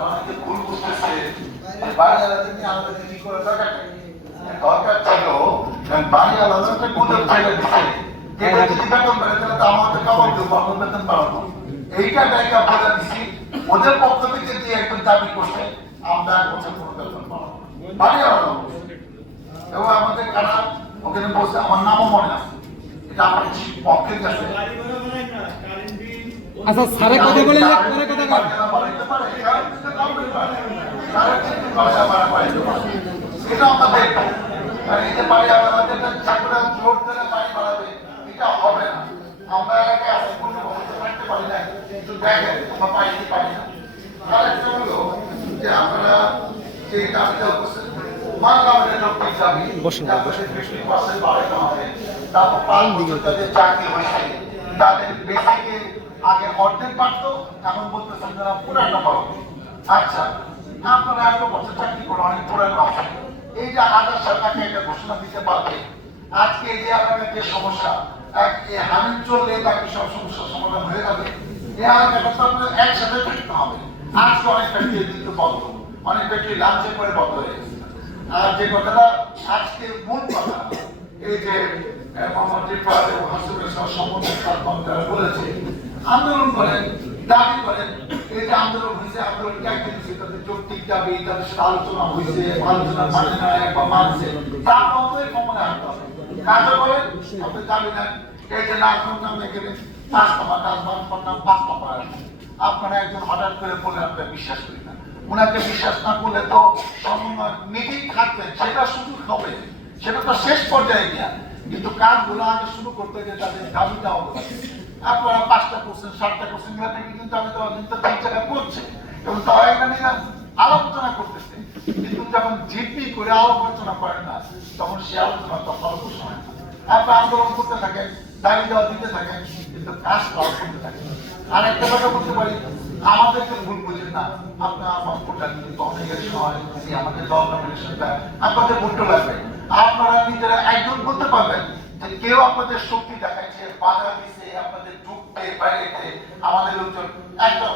অনেকে ভুল বুঝতেছে বাড়ি আলাদা নিয়ে আমাদের কি করা দরকার দরকার ছিল বাড়ি আলাদা একটা গুজব ছেড়ে দিচ্ছে যেটা যদি বেতন করে তাহলে তো আমাদের খাবার দেবো আমরা বেতন বাড়াবো এইটা জায়গা বলে দিচ্ছি ওদের পক্ষ থেকে যে একজন দাবি করছে আমরা বছর কোনো বেতন বাড়াবো বাড়ি আলাদা এবং আমাদের কারা ওখানে বসে আমার নামও মনে আছে এটা আমার পক্ষে গেছে আচ্ছা স্যারে কথা বলে পরে কথা বল এটা আমাদের এই যে বাড়ি আমাদের চাকরা জোর করে বাড়ি বাড়াবে এটা হবে না আমরা এলাকায় আছে কোনো বলতে পারতে পারি না একটু দেখেন আমরা পাইতে পারি না আর একটা হলো যে আমরা যে দাবিটা করছেন মানলাম এটা যৌক্তিক দাবি বসুন 50% বাড়ানো হবে তারপর 5 বছর তাদের চাকরি হয়েছে তাদের বেসিকে আগে অর্ধেক পারতো এখন বলতেছেন যারা পুরাটা পাবো আচ্ছা আপনারা এত বছর চাকরি করে অনেক পুরানো আছে এই যে আধার সরকারকে একটা ঘোষণা দিতে পারবে আজকে এই যে আপনাদের যে সমস্যা হামিদ চললে বাকি সব সমস্যার সমাধান হয়ে যাবে এই এলাকাটা তো আপনাদের একসাথে থাকতে হবে আজকে অনেক ফ্যাক্টরি কিন্তু বন্ধ অনেক ফ্যাক্টরি লাঞ্চে করে বন্ধ হয়ে গেছে আর যে কথাটা আজকে মূল কথা এই যে বলেছে আন্দোলন করেন দাবি করেন এই যে আন্দোলন হয়েছে আন্দোলন তাদের যৌক্তিক দাবি তাদের সাথে আলোচনা হয়েছে আলোচনা মানে না একবার মানছে তার মতোই কমনে আনতে হবে কাজও করেন আপনি দাবি নেন এই যে নাম এখানে 5 নম্বর আপনারা একজন হঠাৎ করে বলে আমরা বিশ্বাস করি না ওনাকে বিশ্বাস না করলে তো নিজেই থাকবেন সেটা শুরু হবে সেটা তো শেষ পর্যায়ে গিয়া কিন্তু কাজগুলো আগে শুরু করতে গিয়ে তাদের দাবিটা হবে আপনারা 5টা কোশ্চেন 7টা কোশ্চেন গুলো থেকে কিন্তু আমি তো কিন্তু 3 জায়গা করছে এবং তারা এখানে আলোচনা করতেছে কিন্তু যখন জিপি করে আলোচনা করেন না তখন সে আলোচনা তো ফলপ্রসূ হয় না আপনারা আন্দোলন করতে থাকেন দাবি দেওয়া দিতে থাকেন কিন্তু কাজ করতে থাকেন আর একটা কথা বলতে পারি আমাদেরকে ভুল বুঝেন না আপনার আমার ভোটটা কিন্তু অনেক সময় আমাদের দল নমিনেশনটা আপনাদের ভোটটা লাগবে আপনারা নিজেরা একজন বলতে পারবেন যে কেউ আপনাদের শক্তি দেখাচ্ছে বাধা দিচ্ছে আপনাদের ঢুকতে বাইরেতে আমাদের লোকজন একটা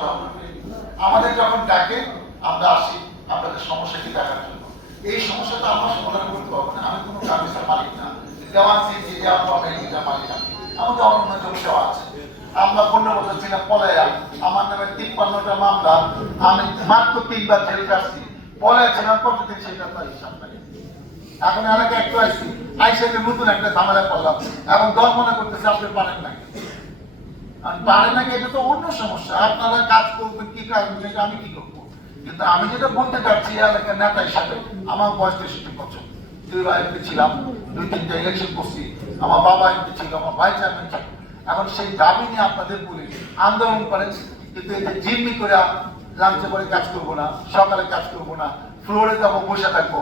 আমাদের যখন ডাকে আমরা আসি আপনাদের সমস্যাটি দেখার জন্য এই সমস্যাটা আমরা সমাধান করতে পারবো না আমি কোনো কামিজের মালিক না দেওয়ান সিং দেওয়ান পাবে এটা মালিক আমি আমাদের অন্য জমি দেওয়া আছে আমরা 15 বছর ছিলাম পলায়া আমার নামে 53টা মামলা আমি মাত্র 3বার জেল কাটছি পলায়া ছিলাম কতদিন সেটা তার হিসাব নাই এখন এলাকায় একটু আসছি আইসেকে নতুন একটা ঝামেলা করলাম এবং দল মনে করতেছে আপনি পারেন নাকি পারেন নাকি এটা তো অন্য সমস্যা আপনারা কাজ করবেন কি কাজ সেটা আমি কি করবো কিন্তু আমি যেটা বলতে চাচ্ছি এলাকার নেতা হিসাবে আমার বয়স 63 বছর 2 বার এমপি ছিলাম 2-3টা ইলেকশন করছি আমার বাবা এমপি ছিল আমার ভাই চেয়ারম্যান ছিল এখন সেই দাবি নিয়ে আপনাদের বলি আন্দোলন করেন কিন্তু এই যে জিম্মি করে লাঞ্চে করে কাজ করবো না সকালে কাজ করবো না ফ্লোরে যাবো বসে থাকবো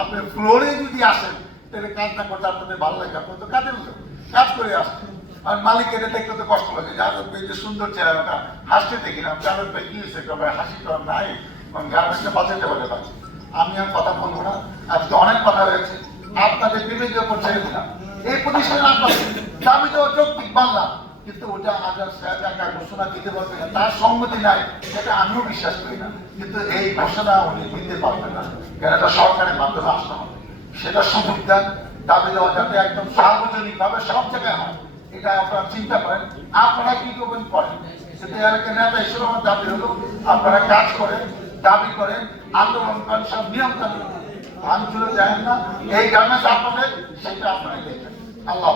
আপনি ফ্লোরে যদি আসেন তাহলে কাজ না করতে আপনাদের ভালো লাগে আপনার তো কাজের কাজ করে আসছেন আর মালিক এটা দেখতে তো কষ্ট লাগে যাদব ভাই যে সুন্দর চেহারাটা হাসতে দেখিলাম যাদব ভাই কি হয়েছে হাসি তো নাই গার্মেন্টসে বাঁচাতে পারে আমি আর কথা বলবো না আজকে অনেক কথা হয়েছে আপনাদের বিবেকের উপর ছেড়ে দিলাম এই প্রতিষ্ঠানে আপনাদের দাবি তো যৌক্তিক বাংলা কিন্তু ওটা আজাদ সাহেব একটা ঘোষণা দিতে পারবে না তার সম্মতি নাই সেটা আমিও বিশ্বাস করি না কিন্তু এই ঘোষণা উনি দিতে পারবেন না কারণ এটা সরকারের মাধ্যমে আসতে হবে সেটা সুযোগ দেন দাবি দেওয়া যাতে একদম সার্বজনিক ভাবে সব জায়গায় হয় এটা আপনারা চিন্তা করেন আপনারা কি করবেন করেন সেটা এলাকার নেতা হিসেবে আমার দাবি হলো আপনারা কাজ করেন দাবি করেন আন্দোলন করেন সব নিয়ম কানুন ভাঙচুরে যায় না এই গ্রামে আপনাদের সেটা আপনারা দেখবেন আল্লাহ